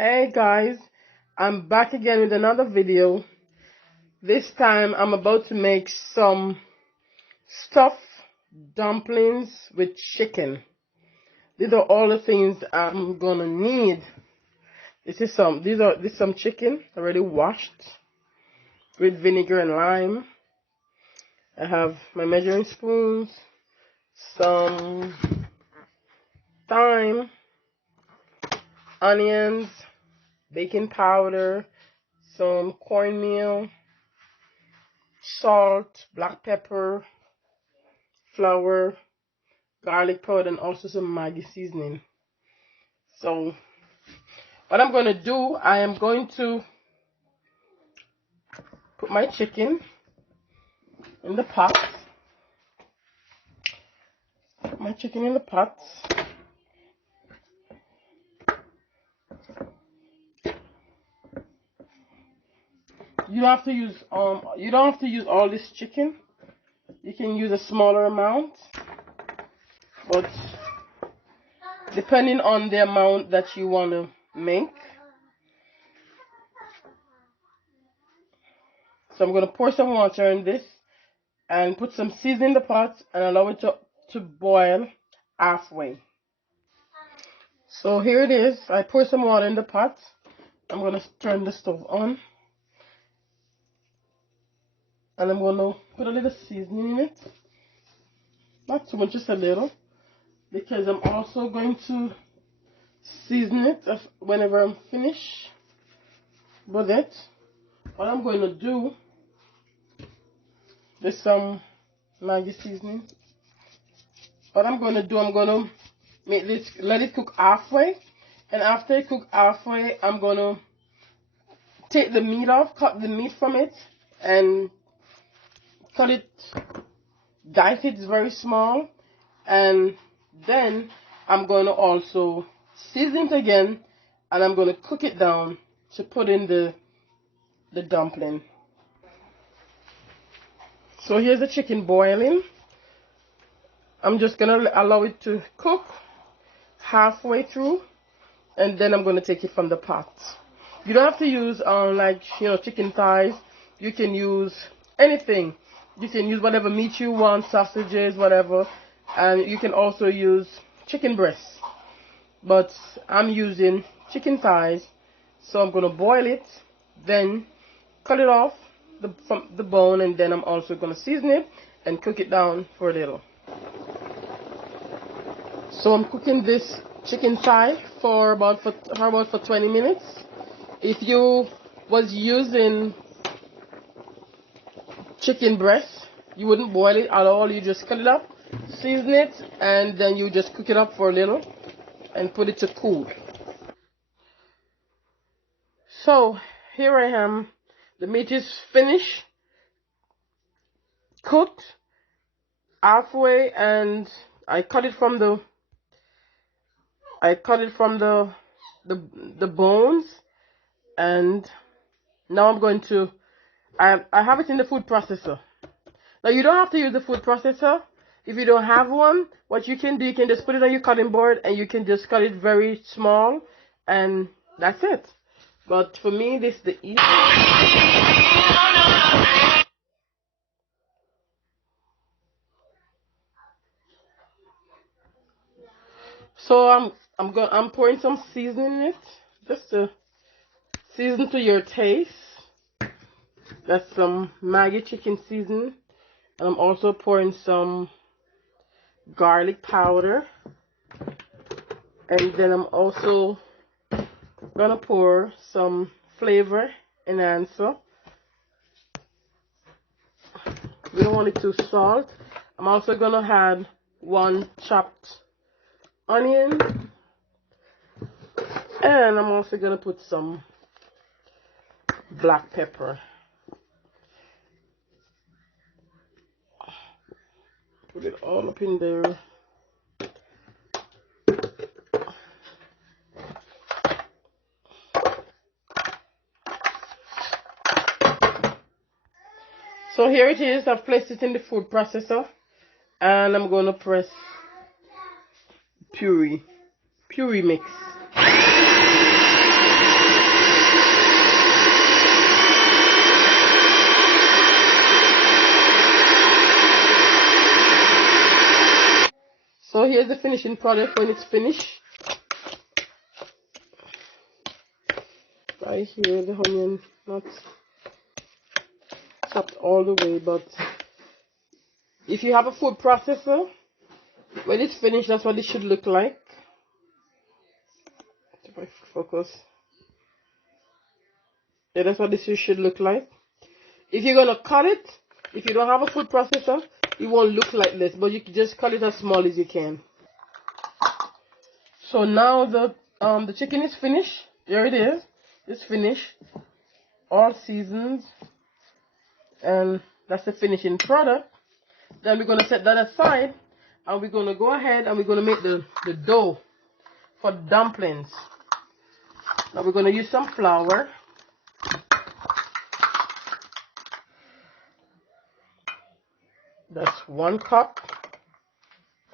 Hey guys, I'm back again with another video. This time I'm about to make some stuffed dumplings with chicken. These are all the things I'm gonna need. This is some chicken already washed with vinegar and lime. I have my measuring spoons, some thyme, onions, baking powder, some cornmeal, salt, black pepper, flour, garlic powder, and also some Maggi seasoning. So what I'm going to do, I am going to put my chicken in the pot. Put my chicken in the pot. You don't have to use all this chicken. You can use a smaller amount, but depending on the amount that you want to make. So I'm going to pour some water in this and put some seasoning in the pot and allow it to boil halfway. So here it is. I pour some water in the pot. I'm going to turn the stove on. And I'm going to put a little seasoning in it. Not too much, just a little. Because I'm also going to season it whenever I'm finished with it. What I'm going to do is some Maggi seasoning. What I'm going to do, I'm going to make this, let it cook halfway. And after it cooks halfway, I'm going to take the meat off, cut the meat from it, and cut it, dice it very small. And then I'm going to also season it again, and I'm going to cook it down to put in the dumpling. So here's the chicken boiling. I'm just going to allow it to cook halfway through, and then I'm going to take it from the pot. You don't have to use chicken thighs. You can use anything. You can use whatever meat you want, sausages, whatever, and you can also use chicken breasts. But I'm using chicken thighs, so I'm going to boil it, then cut it off from the bone, and then I'm also going to season it and cook it down for a little. So I'm cooking this chicken thigh for about 20 minutes. If you was using chicken breast, you wouldn't boil it at all. You just cut it up, season it, and then you just cook it up for a little and put it to cool. So here I am. The meat is finished, cooked halfway, and I cut it from the bones, and now I'm going to I have it in the food processor. Now you don't have to use the food processor. If you don't have one, what you can do, you can just put it on your cutting board and you can just cut it very small, and that's it. But for me, this is the easiest. So I'm pouring some seasoning in it, just to season to your taste. That's some Maggi chicken seasoning. And I'm also pouring some garlic powder. And then I'm also gonna pour some flavor enhancer. We don't want it too salt. I'm also gonna add 1 chopped onion, and I'm also gonna put some black pepper. Put it all up in there. So here it is. I've placed it in the food processor, and I'm gonna press puree mix. here's the finishing product when it's finished. Right here, the onion, not chopped all the way, but if you have a food processor, when it's finished, that's what it should look like. If I focus. Yeah, that's what this should look like. If you're gonna cut it, if you don't have a food processor, it won't look like this, but you can just cut it as small as you can. So now the chicken is finished. There it is. It's finished. All seasoned. And that's the finishing product. Then we're gonna set that aside, and we're gonna go ahead and we're gonna make the dough for dumplings. Now we're gonna use some flour. That's 1 cup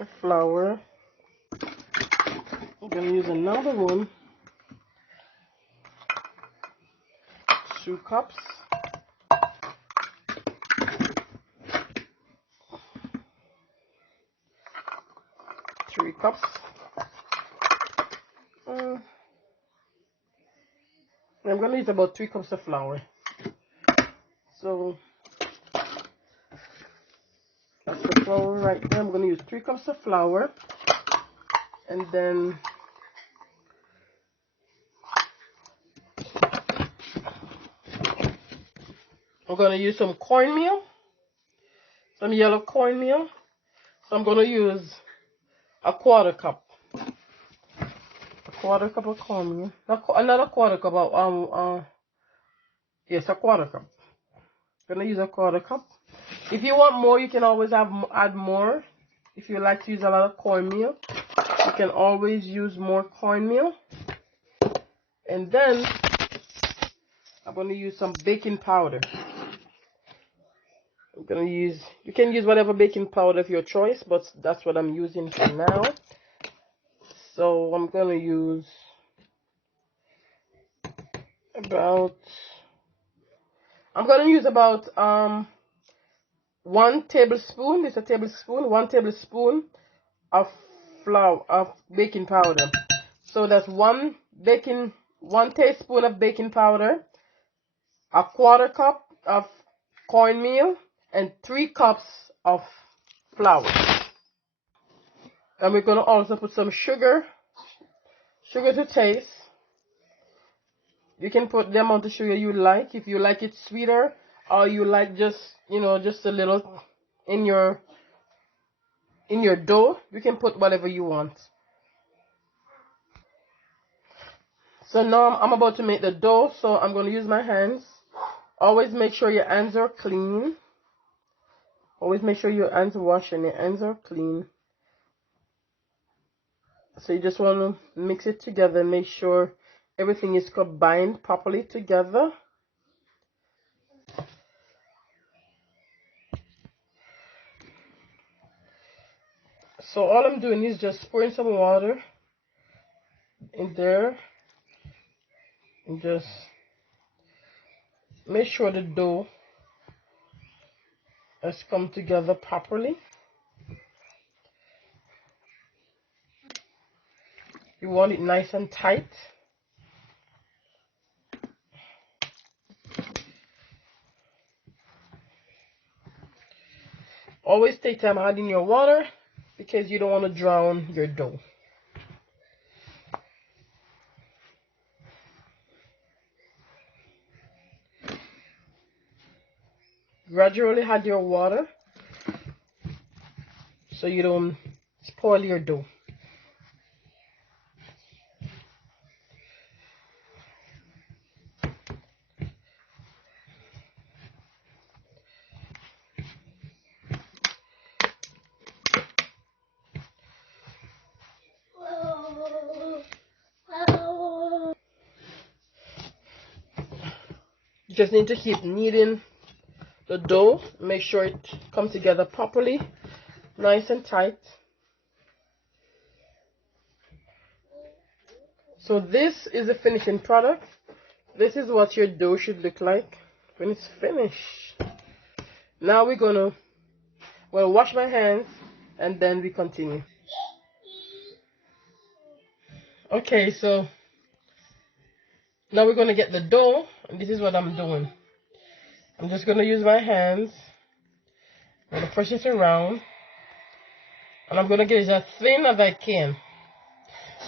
of flour. I'm gonna use another one. 2 cups. 3 cups. I'm gonna use about 3 cups of flour. So that's the flour right there. I'm gonna use 3 cups of flour, and then I'm gonna use some cornmeal, some yellow cornmeal. So I'm gonna use a 1/4 cup. A 1/4 cup of cornmeal. Another 1/4 cup of yes, a 1/4 cup. I'm gonna use a 1/4 cup. If you want more, you can always add more. If you like to use a lot of cornmeal, you can always use more cornmeal. And then I'm gonna use some baking powder. I'm gonna use, you can use whatever baking powder of your choice, but that's what I'm using for now. So I'm gonna use about 1 tablespoon. This is a tablespoon. 1 tablespoon of baking powder. So that's 1 teaspoon of baking powder, a 1/4 cup of cornmeal, and 3 cups of flour. And we're gonna also put some sugar to taste. You can put the amount of sugar you like. If you like it sweeter, or you like just a little in your dough, you can put whatever you want. So now I'm about to make the dough, so I'm going to use my hands. Always make sure your hands are clean. Always make sure your hands are washed and your hands are clean. So you just want to mix it together, make sure everything is combined properly together. So all I'm doing is just pouring some water in there and just make sure the dough has come together properly. You want it nice and tight. Always take time adding your water because you don't want to drown your dough. Gradually add your water so you don't spoil your dough. You just need to keep kneading the dough. Make sure it comes together properly, nice and tight. So this is the finishing product. This is what your dough should look like when it's finished. Now we're gonna wash my hands and then we continue. Okay, so now we're going to get the dough, and this is what I'm doing. I'm just going to use my hands. I'm going to push it around, and I'm going to get it as thin as I can.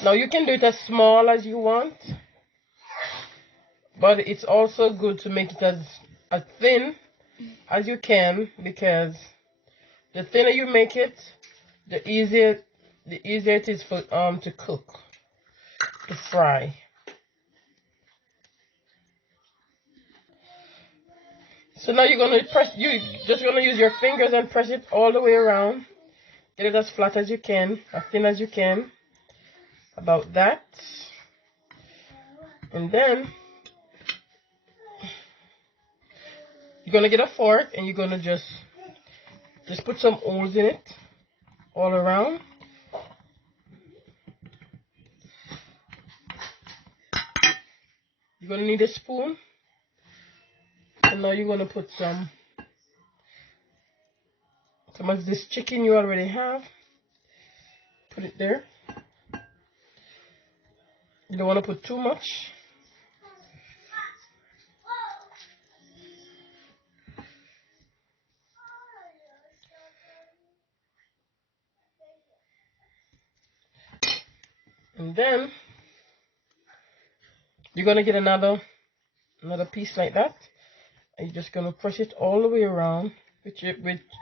Now you can do it as small as you want, but it's also good to make it as thin as you can, because the thinner you make it, the easier it is for to cook, to fry. So now you're gonna press. You just gonna use your fingers and press it all the way around. Get it as flat as you can, as thin as you can. About that, and then you're gonna get a fork and you're gonna just put some holes in it all around. You're gonna need a spoon, and now you're gonna put some of this chicken you already have. Put it there. You don't want to put too much. And then you're gonna get another piece like that. And you're just gonna push it all the way around with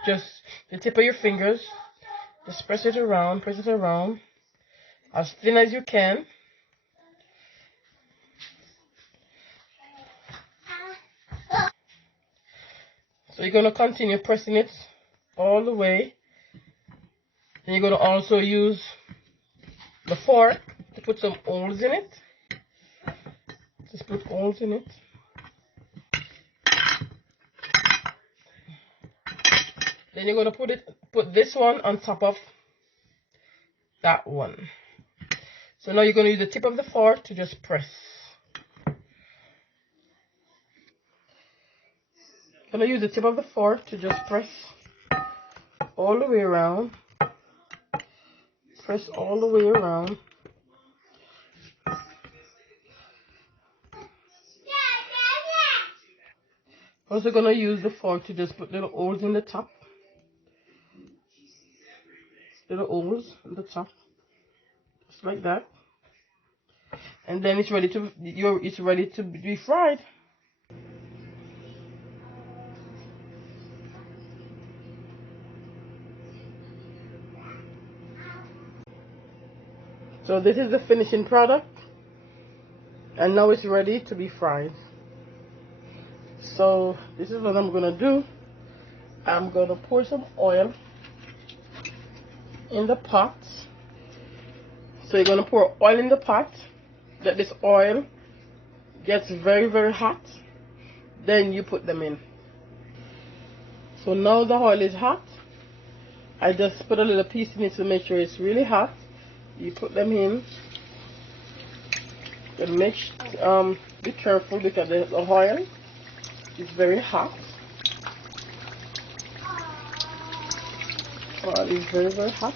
just the tip of your fingers. Just press it around as thin as you can. So you're gonna continue pressing it all the way. Then you're gonna also use the fork to put some holes in it. Just put holes in it. Then you're gonna put this one on top of that one. So now you're gonna use the tip of the fork to just press. Gonna use the tip of the fork to just press all the way around. Press all the way around. Also gonna use the fork to just put little holes in the top. Little holes in the top. Just like that. And then it's ready to be fried. So this is the finishing product, and now it's ready to be fried. So this is what I'm gonna do. I'm gonna pour some oil in the pot. So you're gonna pour oil in the pot. That this oil gets very, very hot. Then you put them in. So now the oil is hot. I just put a little piece in it to make sure it's really hot. You put them in. And be careful because the oil is very hot. Oil is very, very hot.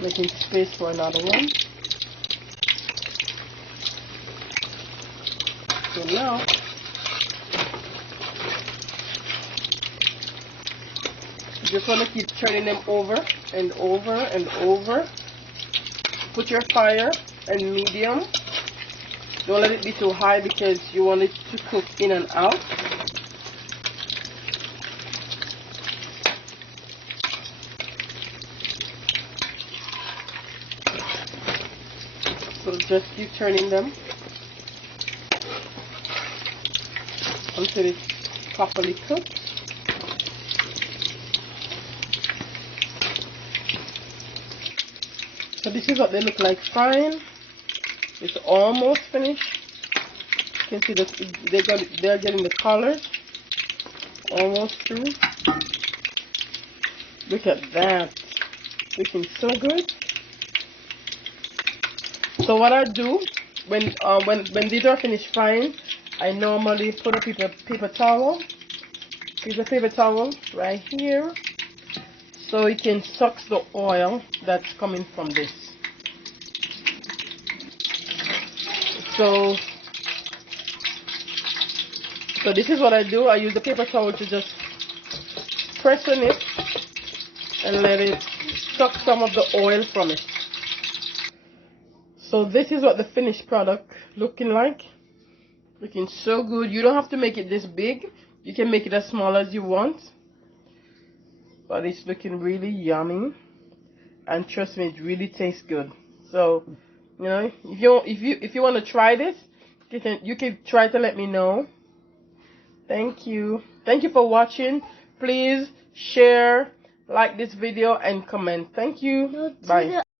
Making space for another one. So now you just want to keep turning them over and over and over. Put your fire at medium. Don't let it be too high because you want it to cook in and out. So just keep turning them until it's properly cooked. So this is what they look like frying. It's almost finished. You can see that they're getting the color almost through. Look at that. Looking so good. So what I do when these are finished frying, I normally put a paper towel. Here's a paper towel right here, so it can suck the oil that's coming from this. So this is what I do. I use the paper towel to just press on it and let it suck some of the oil from it. So this is what the finished product looking like. Looking so good. You don't have to make it this big. You can make it as small as you want. But it's looking really yummy. And trust me, it really tastes good. So, you know, if you want to try this, you can try to let me know. Thank you. Thank you for watching. Please share, like this video, and comment. Thank you. Bye.